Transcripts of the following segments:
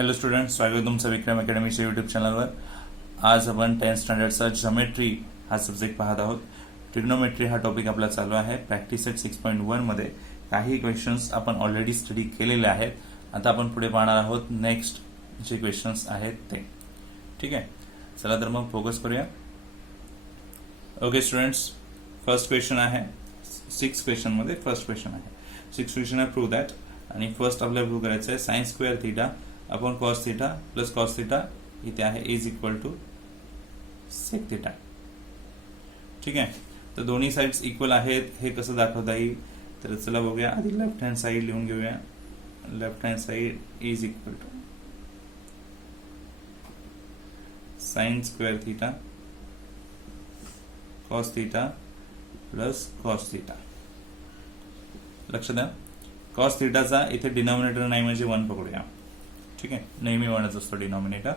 Hello student, स्वागत आहे तुमचं विक्रम अकॅडमीच्या यूट्यूब चॅनलवर. आज आपण 10th स्टँडर्डचा जॉमेट्री हा सब्जेक्ट पाहत आहोत. ट्रिग्नोमेट्री हा टॉपिक आपला चालू आहे. प्रॅक्टिस सेट 6.1 मध्ये काही क्वेश्चन्स आपण ऑलरेडी स्टडी केलेले आहेत. आता आपण पुढे पाहणार आहोत नेक्स्ट जे क्वेश्चन्स आहेत ते. ठीक आहे, चला तर मग फोकस करूया. ओके स्टुडंट्स, फर्स्ट क्वेश्चन आहे 6 क्वेश्चन मध्ये. फर्स्ट क्वेश्चन आहे 6 क्वेश्चन आहे प्रूव्ह दॅट. आणि फर्स्ट आपल्याला प्रूव्ह करायचं आहे sine square theta upon cos theta plus cos theta इथे आहे is equal to sec theta. ठीक आहे, तर दोन्ही साइड्स इक्वल आहेत. हे कसं दाखवता येईल तर चला बघूया. आधी लेफ्ट हँड साइड लिहून घेऊया. Left hand side is equal to sine square theta cos theta plus cos theta. लक्ष द्या, कॉस थीटाचा इथे डिनॉमिनेटर नाही म्हणजे 1 पकडूया. ठीक आहे, नेहमी 1च असतो डिनॉमिनेटर.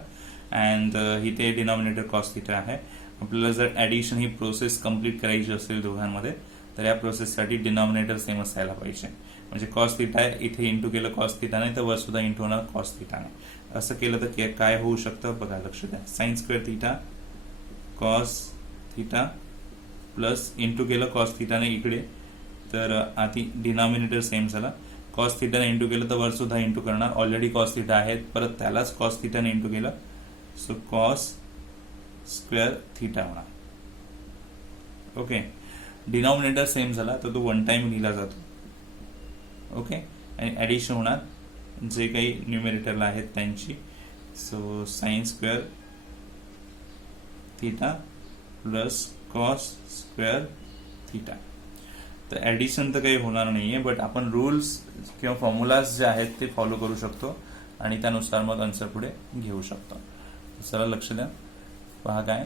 अँड इथे डिनॉमिनेटर कॉस थीटा आहे. आपल्याला जर ऍडिशन ही प्रोसेस कंप्लीट करायची असेल दोघांमध्ये तर या प्रोसेससाठी डिनॉमिनेटर सेम असायला पाहिजे. म्हणजे कॉस थीटा आहे, इथे इंटू केलं कॉस थीटाने तर वर सुद्धा इंटू होणार कॉस थीटाने. असं केलं तर काय होऊ शकतं बघा, लक्ष द्या. Sine square theta cos theta plus into केलं कॉस थीटाने इकडे, तर आधी डिनॉमिनेटर सेम झाला. कॉस थीटाने इंटू केलं तर वर सुद्धा इंटू करणार. ऑलरेडी कॉस थीटा आहेत, परत त्यालाच कॉस थीटाने इंटू केलं सो कॉस स्क्वेअर थीटा होणार. ओके, डिनॉमिनेटर सेम झाला तर तो 1 टाइम लिहिला जातो. ओके, आणि ऍडिशन होणार जे काही न्यूमेरेटरला आहेत त्यांची. So sine square theta plus cos square theta. तर ऍडिशन तर काही होणार नाहीये, बट आपण रूल्स किंवा फॉर्म्युलाज जे आहेत ते फॉलो करू शकतो आणि त्यानुसार मग आन्सर पुढे घेऊ शकतो. चला लक्ष द्या, पहा काय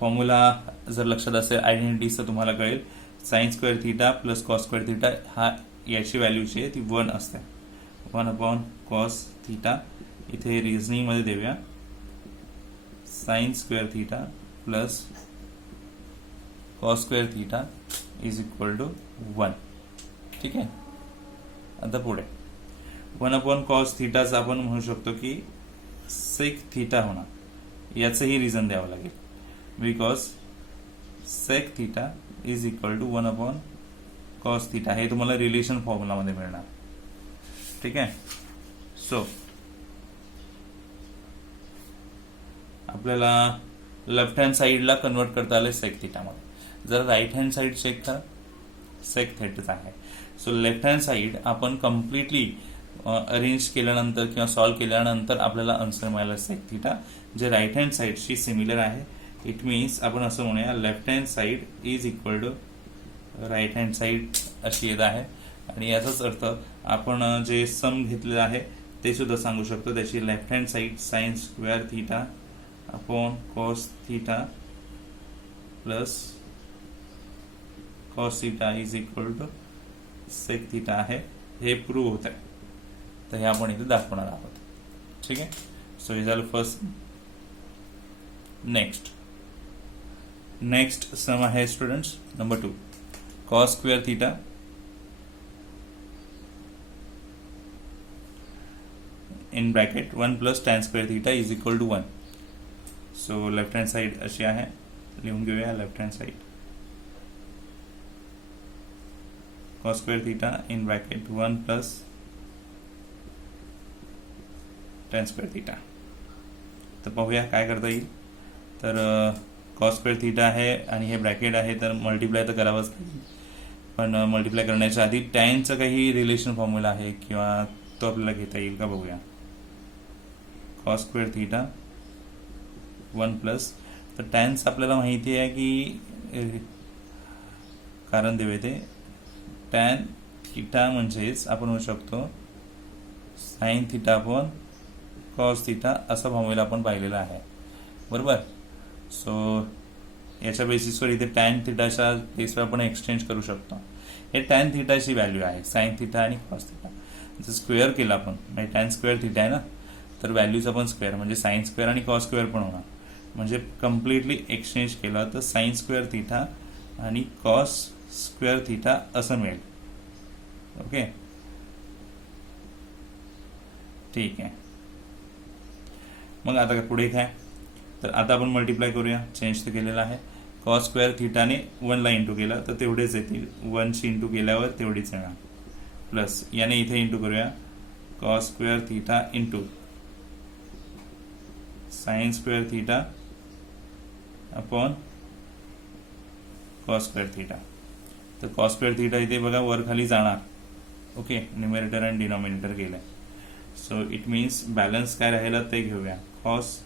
फॉर्म्युला जर लक्षात असेल आयडेंटिटीचं तुम्हाला कळेल. Sine square theta plus cos square theta हा याची व्हॅल्यू जी आहे ती 1 असते. 1 अपॉन कॉस थीटा इथे रिझनिंग मध्ये देऊया. Sine square theta plus cos square theta is equal to 1. ठीक आहे, आता पुढे 1 अपॉन कॉस थीटाचा आपण म्हणू शकतो की सेक थीटा होणार. याचंही रिझन द्यावं लागेल. Because sec theta is equal to 1 upon cos theta. हे तुम्हाला रिलेशन फॉर्म्युलामध्ये मिळणार. ठीक आहे, सो आपल्याला लेफ्ट हँड साइडला कन्वर्ट करता आले सेक थीटामध्ये. जर राईट हँड साइड चेक करा, सेक थीटा आहे. सो लेफ्ट हँड साइड आपण कम्प्लिटली अरेंज केल्यानंतर किंवा सॉल्व्ह केल्यानंतर आपल्याला आन्सर मिळाला सेक थीटा, जे राईट हँड साइडशी सिमिलर आहे. इट मीन्स आपण असं म्हणूया left hand side is equal to right hand side अशी येत आहे. आणि याचाच अर्थ आपण जे सम घेतलेलं आहे ते सुद्धा सांगू शकतो. त्याची left hand side sine square theta upon cos theta plus cos theta is equal to sec theta आहे. हे प्रूव्ह होत आहे, तर हे आपण इथे दाखवणार आहोत. ठीक आहे, सो हे झालं फर्स्ट. नेक्स्ट सम आहे students number 2. Cos square theta in bracket 1 plus tan square theta is equal to 1. So left hand side अशी आहे, लिहून घेऊया. Left hand side cos square theta in bracket 1 plus tan square theta. तर पाहूया काय करता येईल. तर cos square theta आहे आणि हे ब्रॅकेट आहे, तर मल्टिप्लाय तर करावंच लागेल. पण मल्टिप्लाय करण्याच्या आधी टॅनचं काही रिलेशन फॉर्म्युला आहे किंवा तो आपल्याला घेता येईल का बघूया. cos square theta 1 प्लस, तर टॅन्स आपल्याला माहिती आहे की कारण देवे ते टॅन थीटा म्हणजेच आपण म्हणू शकतो sign theta upon cos theta असा फॉर्म्युला आपण पाहिलेला आहे, बरोबर. सो याच्या बेसिसवर इथे टॅन थीटाच्या बेसवर आपण एक्सचेंज करू शकतो. हे टॅन थीटाची व्हॅल्यू आहे, साइन थीटा आणि कॉस थीटा. जर स्क्वेअर केला आपण म्हणजे टॅन स्क्वेअर थीटा आहे ना, तर व्हॅल्यूज आपण स्क्वेअर म्हणजे साइन स्क्वेअर आणि कॉस स्क्वेअर पण होणार. म्हणजे कम्प्लिटली एक्सचेंज केला तर साइन स्क्वेअर थीटा आणि कॉस स्क्वेअर थीटा असं मिळेल. ओके, ठीक आहे. मग आता पुढे काय, तर आता आपण मल्टिप्लाय करूया. चेंज तर केलेला आहे. कॉस स्क्वेअर थिटाने 1 ला इंटू केला तर तेवढेच येतील. 1 शी इंटू केल्यावर तेवढीच येणार. प्लस याने इथे इंटू करूया. Cos square theta into sine square theta upon cos square theta. तर कॉस स्क्वेअर थिटा इथे बघा वर खाली जाणार. ओके, न्यूमरेटर आणि डिनॉमिनेटर गेलाय. सो इट मीन्स बॅलन्स काय राहिला ते घेऊया. कॉस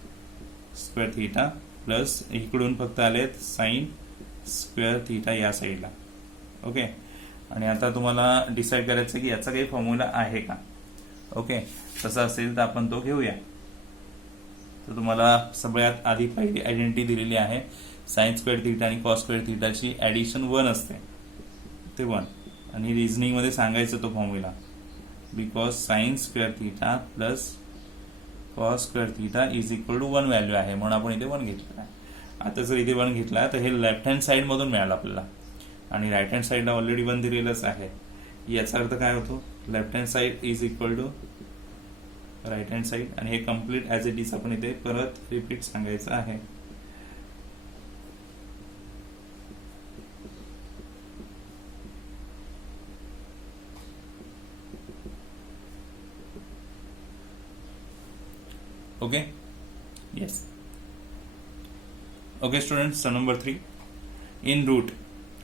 स्क्वेअर थिटा प्लस इकडून फक्त आलेत साइन स्क्वेअर थिटा या साईडला. ओके, आणि आता तुम्हाला डिसाईड करायचं की याचा काही फॉर्म्युला आहे का. ओके, तसा असेल तर आपण तो घेऊया. तर तुम्हाला सगळ्यात आधी पहिली आयडेंटिटी दिलेली आहे. साइन स्क्वेअर थिटा आणि कॉस स्क्वेअर थिटाची ऍडिशन 1 असते, ते 1. आणि रिझनिंग मध्ये सांगायचं तो formula, because sine square theta plus cos square theta is equal to 1 value आहे, म्हणून आपण इथे 1 घेतलेला आहे. आता जर इथे 1 घेतला तर हे लेफ्ट हँड साइड मधून मिळालं आपल्याला, आणि राईट हँड साइडला ऑलरेडी 1 दिलेलंच आहे. याचा अर्थ काय होतो, left hand side is equal to right hand side, आणि हे कम्प्लीट ऍज इट इज आपण इथे परत रिपीट सांगायचं आहे. Okay, yes. Okay students, sum number 3. In root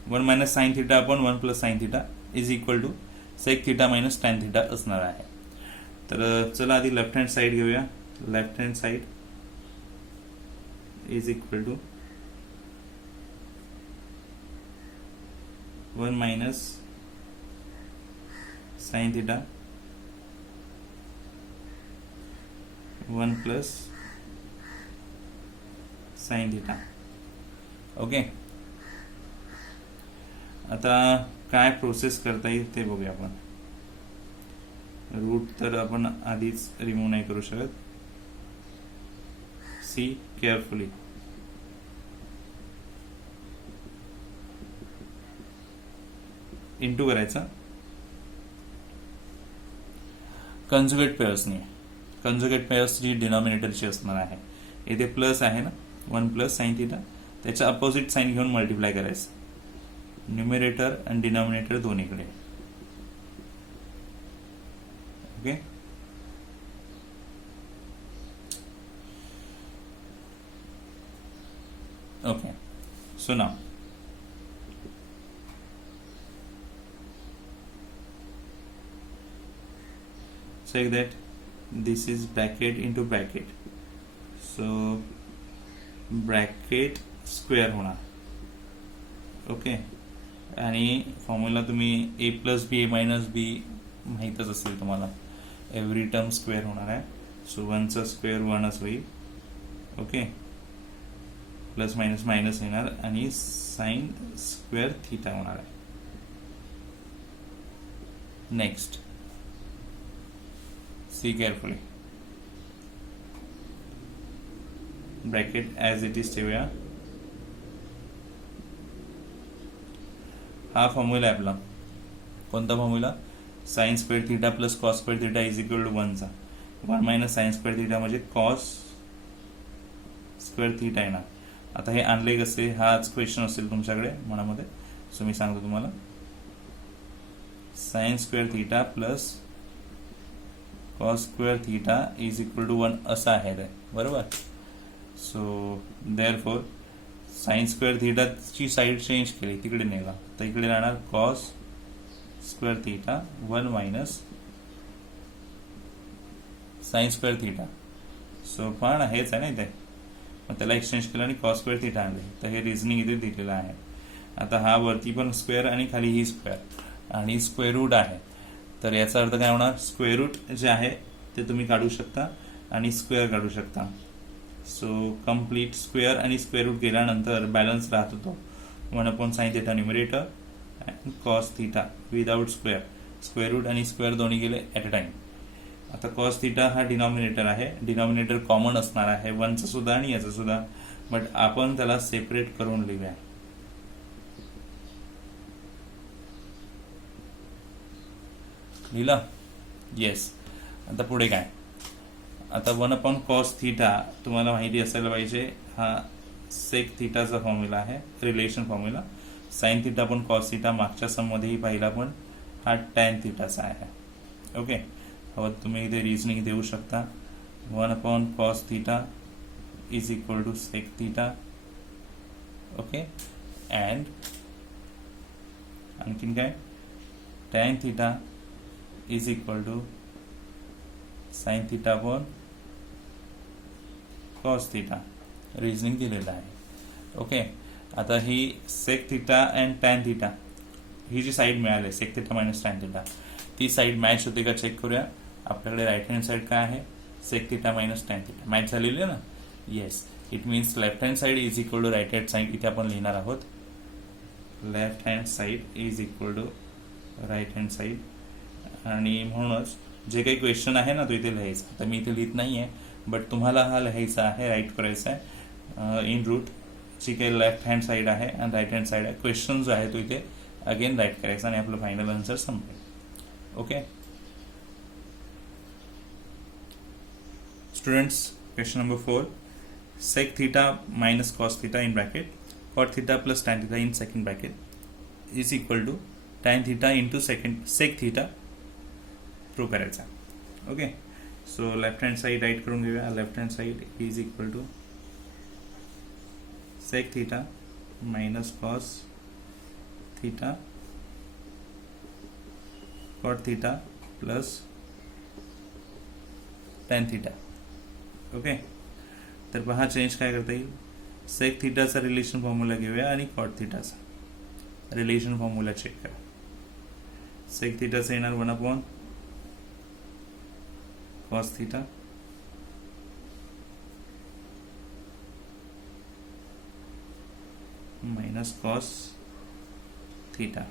1 minus sin theta upon 1 plus sin theta is equal to sec theta minus tan theta असणार आहे. तर चला आधी लेफ्ट हँड साइड घेऊया. Left hand side is equal to 1 minus sin theta 1 plus sin theta. Okay, आता काय process करता येईल ते बघूया आपण. रूट तर आपण आधीच रिमूव्ह नाही करू शकत. See carefully. इंटू करायचा कंजुगेट पेयर्सनी. कंजुगेट पेयर्स जी डिनॉमिनेटरची असणार आहे. इथे प्लस आहे ना, 1 प्लस साइन थिटा, त्याच्या अपोजिट साइन घेऊन मल्टिप्लाय करायचं. न्यूमरेटर आणि डिनॉमिनेटर दोन्हीकडे. Okay, okay. So now check that this is bracket into bracket, so bracket square होणार. ओके, आणि फॉर्म्युला तुम्ही a plus B A minus B माहीतच असेल तुम्हाला. एव्हरी टर्म स्क्वेअर होणार आहे. सो 1चा स्क्वेअर 1च होईल. ओके, प्लस मायनस मायनस येणार आणि साइन स्क्वेअर थिटा होणार आहे. Next, see carefully. Bracket as it is ठेवूया. हा फॉर्म्युला आहे आपला. कोणता formula, sine square theta plus cos square theta is equal to 1चा 1 मायनस साइन स्क्वेअर थिटा म्हणजे कॉस स्क्वेअर थिटा येणार. आता हे आणले कसे, हाच क्वेश्चन असेल तुमच्याकडे मनामध्ये. सो मी सांगतो तुम्हाला, sine square theta plus cos square theta is equal to 1 असं आहे ते, बरोबर. सो देअरफॉर साइन स्क्वेअर थिटाची साईड चेंज केली, तिकडे नेला तर इकडे राहणार cos square theta 1 minus sine square theta. So पण हेच आहे ना इथे, मग त्याला एक्सचेंज केलं आणि कॉस स्क्वेअर थिटा आणले. तर हे रिझनिंग इथे दिलेलं आहे. आता हा वरती पण स्क्वेअर आणि खाली ही स्क्वेअर आणि स्क्वेअर रूट आहे. तर याचा अर्थ काय होणार, स्क्वेअर रूट जे आहे ते तुम्ही काढू शकता आणि स्क्वेअर काढू शकता. सो कम्प्लीट स्क्वेअर आणि स्क्वेअर रूट गेल्यानंतर बॅलन्स राहत होतो 1 upon sine theta numerator and cos theta without square. Square root आणि स्क्वेअर दोन्ही गेले ॲट अ टाइम. आता कॉस थिटा हा डिनॉमिनेटर आहे. डिनॉमिनेटर कॉमन असणार आहे 1चा सुद्धा आणि याचा सुद्धा, बट आपण त्याला सेपरेट करून लिहूया. लिहिला, येस. आता पुढे काय, आता 1 कॉस थीटा तुम्हाला माहिती असायला पाहिजे, हा सेक थीटाचा फॉर्म्युला आहे, रिलेशन फॉर्म्युला. साइन थीटा पण कॉस थीटा मागच्या सममध्येही पाहिला, पण हा टॅन थीटाचा आहे. ओके, हवं तुम्ही इथे रिजनिंग देऊ शकता. 1 cos theta is equal to sec theta. Okay, and आणखीन काय, tan theta is equal to sine theta upon cos theta. Reasoning दिलेलं आहे. ओके, आता ही sec theta and tan theta ही जी साईड मिळाली, sec theta minus tan theta, ती साईड मॅच होते का चेक करूया. आपल्याकडे राईट हँड साईड काय आहे, sec theta minus tan theta match झालेली आहे ना. Yes, it means left hand side is equal to right hand side. इथे आपण लिहिणार आहोत left hand side is equal to right hand side. आणि म्हणूनच जे काही क्वेश्चन आहे ना तो इथे लिहायचा. आता मी इथे लिहित नाही आहे, बट तुम्हाला हा लिहायचा आहे, राईट करायचा आहे. इन रूट जी काही लेफ्ट हँड साईड आहे आणि राईट हँड साईड आहे, क्वेश्चन जो आहे तो इथे अगेन राईट करायचा आणि आपलं फायनल आन्सर संपेल. Okay students, question number 4. Sec theta minus cos theta in bracket cot theta plus tan theta in second bracket is equal to tan theta into sec theta prove करायचा. Okay, so left hand side write करून घेऊया. Left hand side is equal to sec theta minus cos theta cot theta plus tan theta. Okay, तर पहा change काय करता येईल. सेक थीटाचा relation formula घेऊया आणि कॉट थीटाचा रिलेशन फॉर्म्युला चेक करा. सेक थीटाचा येणार 1 cos theta minus cos theta.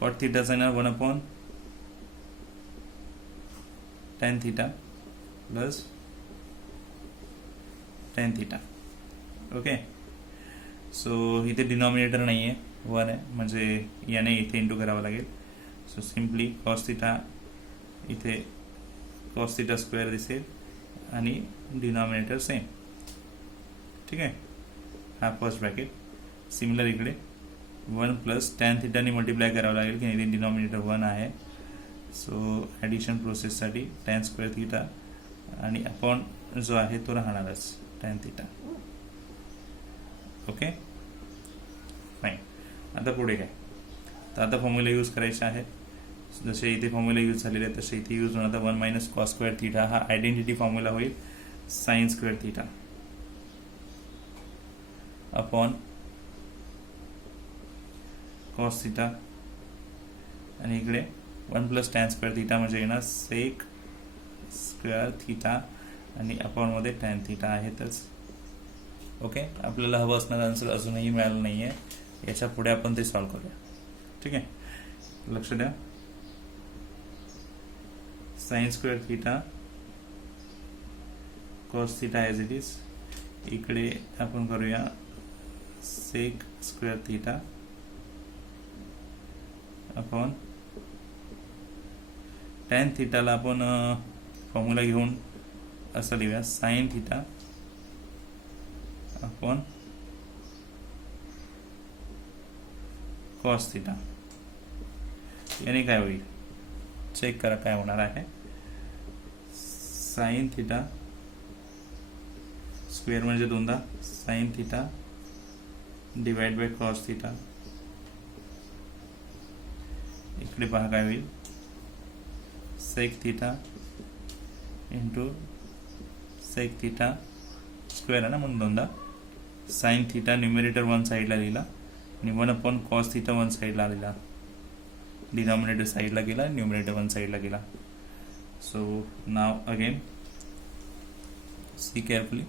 Cot थीटाचा येणार 1 tan theta plus tan theta. Okay, so इथे डिनॉमिनेटर नाही आहे, 1 आहे, म्हणजे याने इथे इंटू करावं लागेल. सो सिम्पली कॉस थीटा इथे कॉस थीटा स्क्वेअर दिसेल आणि डिनॉमिनेटर सेम. ठीक आहे, हा फर्स्ट ब्रॅकेट. सिमिलर इकडे 1 प्लस टॅन थीटाने मल्टिप्लाय करावं लागेल, की इथे डिनॉमिनेटर 1 आहे. सो ॲडिशन प्रोसेससाठी टॅन स्क्वेअर थीटा आणि अपॉन जो आहे तो राहणारच टॅन थीटा. Okay fine. आता पुढे काय, तर आता फॉर्म्युला यूज करायचा आहे. जसे इथे फॉर्म्युला यूज झालेले आहेत तसे इथे यूज होणार. 1 मायनस कॉस स्क्वेअर थीटा हा आयडेंटिटी फॉर्म्युला होईल sign square theta upon cos theta आणि इकडे 1 प्लस टॅन स्क्वेअर थीटा म्हणजे येणार सेक स्क्वेअर थीटा आणि अपॉनमध्ये टॅन थीटा आहेतच. ओके, आपल्याला हवं असणारा आन्सर अजूनही मिळालं नाही आहे. याच्या पुढे आपण ते सॉल्व्ह करूया. ठीक आहे, लक्ष द्या. Sine square theta cos theta as it is. इकडे आपण करूया sec square theta upon tan थीटाला आपण फॉर्म्युला घेऊन असं लिहूया sine theta upon cos theta. याने काय होईल चेक करा काय होणार आहे. साइन थीटा स्क्वेअर म्हणजे 2दा sine theta divide by cos theta. इकडे पहा काय होईल sec theta into sec theta square आहे ना म्हणून 2दा. साइन थीटा न्यूमरेटर 1 साईडला लिहिला आणि 1 अपॉन कॉस थीटा 1 साईडला लिहिला. डिनॉमिनेटर साईडला गेला, न्यूमरेटर 1 साईडला गेला. So now again see carefully.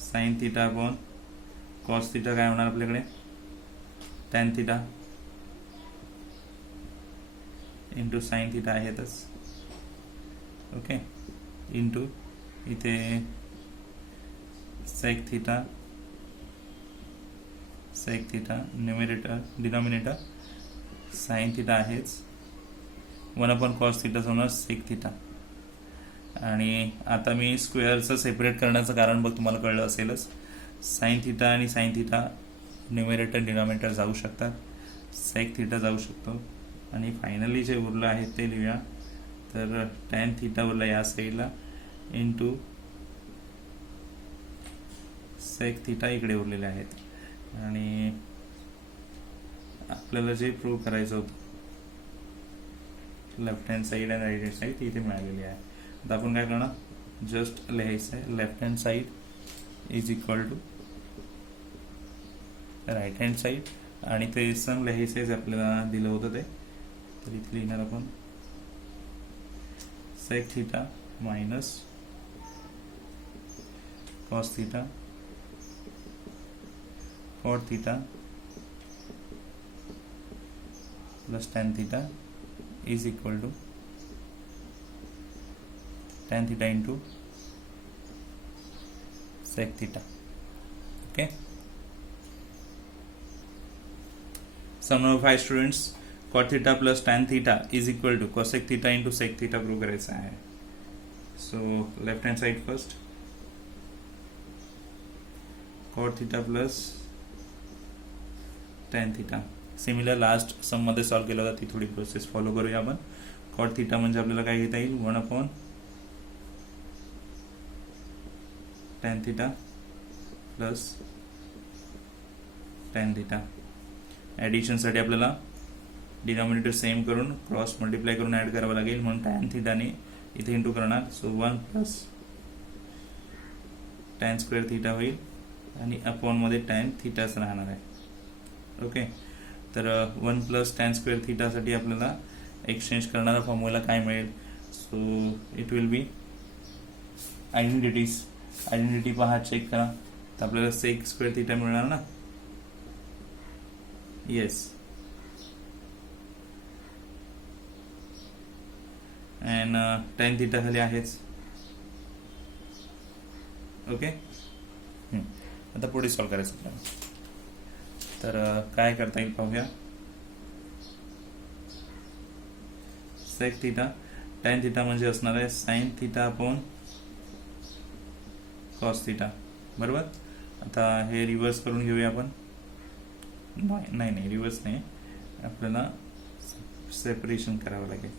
Sine theta upon cos theta काय होणार आपल्याकडे tan theta into sine theta आहेतच. ओके, इंटू इथे sec theta numerator denominator sine theta आहेच 1/cos थिटाच होणार सेक थिटा. आणि आता मी स्क्वेअरचं सेपरेट करण्याचं कारण बघ तुम्हाला कळलं असेलच. साइन थिटा आणि साइन थिटा न्यूमरेटर डिनॉमिनेटर जाऊ शकतात, सेक थिटा जाऊ शकतो. आणि फायनली जे उरलं आहे ते लिहूया. तर टॅन थिटा उरला या साईडला इंटू सेक थिटा इकडे उरलेले आहेत. आणि आपल्याला जे प्रूव्ह करायचं होतं लेफ्ट हँड साईड आणि राईट हँड साईड इथे मिळालेली आहे. आता आपण काय करणार, जस्ट लिहायचं आहे left hand side is equal to right hand side. आणि ते सम लिहायचं आहे आपल्याला दिलं होतं ते. तर इथे लिहिणार आपण sec theta minus cos theta cot theta plus tan theta is equal to tan theta into sec theta. Okay. Sum number 5 students, cot theta plus tan theta is equal to cosec theta into sec theta prove करायचा आहे. So left hand side first cot theta plus tan theta. Similar last sum मध्ये solve केलं होता ती थोडी process follow करूया आपण. cot theta म्हणजे आपल्याला काय घेता येईल 1/tan theta plus tan theta. Addition साठी आपल्याला डिनॉमिनेटर सेम करून क्रॉस मल्टिप्लाय करून ऍड करावं लागेल, म्हणून टॅन थिटाने इथे इंटू करणार. So 1 plus tan square theta होईल आणि अपॉन मध्ये टॅन थिटाच राहणार आहे. ओके. तर 1 प्लस टॅन स्क्वेअर थिटासाठी आपल्याला एक्सचेंज करणारा फॉर्म्युला काय मिळेल. So it will be identities. Identity पहा, चेक करा. तर आपल्याला सेक स्क्वेअर थिटा मिळणार ना. येस. अँड टॅन थिटा खाली आहेच. ओके. आता पुढे सॉल्व करायचं आपल्याला. तर काय करता येईल पाहूया. सेक थिटा टॅन थिटा म्हणजे असणार आहे sine theta upon cos theta. बरोबर. आता हे रिव्हर्स करून घेऊया आपण. नाही रिव्हर्स नाही, आपल्याला सेपरेशन करावं लागेल.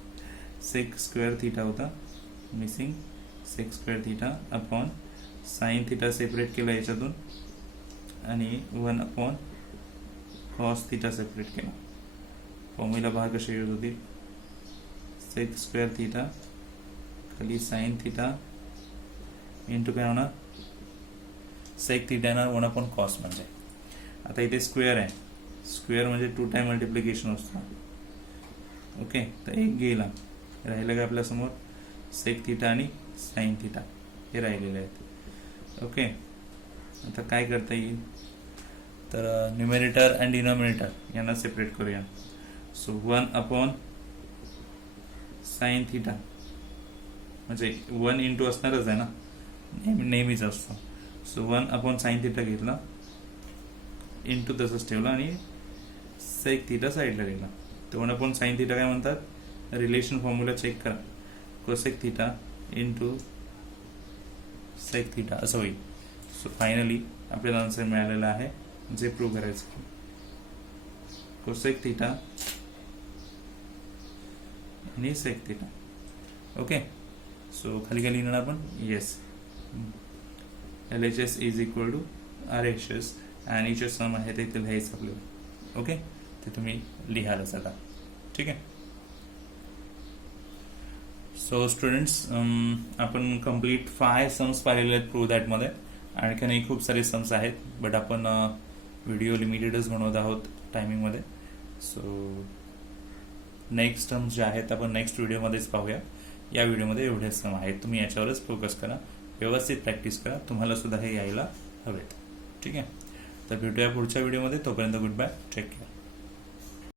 सेक स्क्वेअर थिटा होता missing, sec square theta upon sine theta separate केला याच्यातून आणि 1/cos थिटा सेपरेट केला. फॉर्म्युला पहा कशी यूज होती. सेक स्क्वेअर थिटा खाली साइन थिटा इंटू काय होणार सेक थिटा येणार 1/cos. म्हणजे आता इथे स्क्वेअर आहे, स्क्वेअर म्हणजे 2 टाइम मल्टिप्लिकेशन असतो. ओके. तर एक गेला, राहिलं का आपल्या समोर सेक थिटा आणि साइन थिटा हे राहिलेले आहेत. ओके. आता काय करता येईल, तर न्यूमरेटर अँड डिनॉमिनेटर यांना सेपरेट करूया. सो 1/sin थिटा म्हणजे 1 इंटू असणारच आहे ना, नेहमीच असतो. सो 1/sin थिटा घेतला, इंटू तसंच ठेवला आणि सेक थिटा साईडला गेला. तर 1/sin थिटा काय म्हणतात, रिलेशन फॉर्म्युला चेक करा. Cosec theta into sec theta असं होईल. सो फायनली आपल्याला आन्सर मिळालेला आहे जे प्रूव्ह करायचं. कोसेक थिटा आणि सेक थिटा. ओके. सो खाली काय लिहिणार आपण, yes LHS is equal to RHS आणि जे सम आहे ते लिहायचं आपल्याला. ओके. ते तुम्ही लिहालच आता. ठीक आहे. सो स्टुडंट्स, आपण कम्प्लीट 5 सम्स पाहिलेले आहेत प्रूव्ह दॅटमध्ये. आणखीनही खूप सारे सम्स आहेत, बट आपण व्हिडिओ लिमिटेडच बनवत आहोत टायमिंगमध्ये. सो नेक्स्ट सम्स जे आहेत आपण नेक्स्ट व्हिडिओमध्येच पाहूया. या व्हिडिओमध्ये एवढे सम आहेत, तुम्ही याच्यावरच फोकस करा, व्यवस्थित प्रॅक्टिस करा, तुम्हाला सुद्धा हे यायला हवेत. ठीक आहे. तर भेटूया पुढच्या व्हिडिओमध्ये. तोपर्यंत गुड बाय, टेक केअर.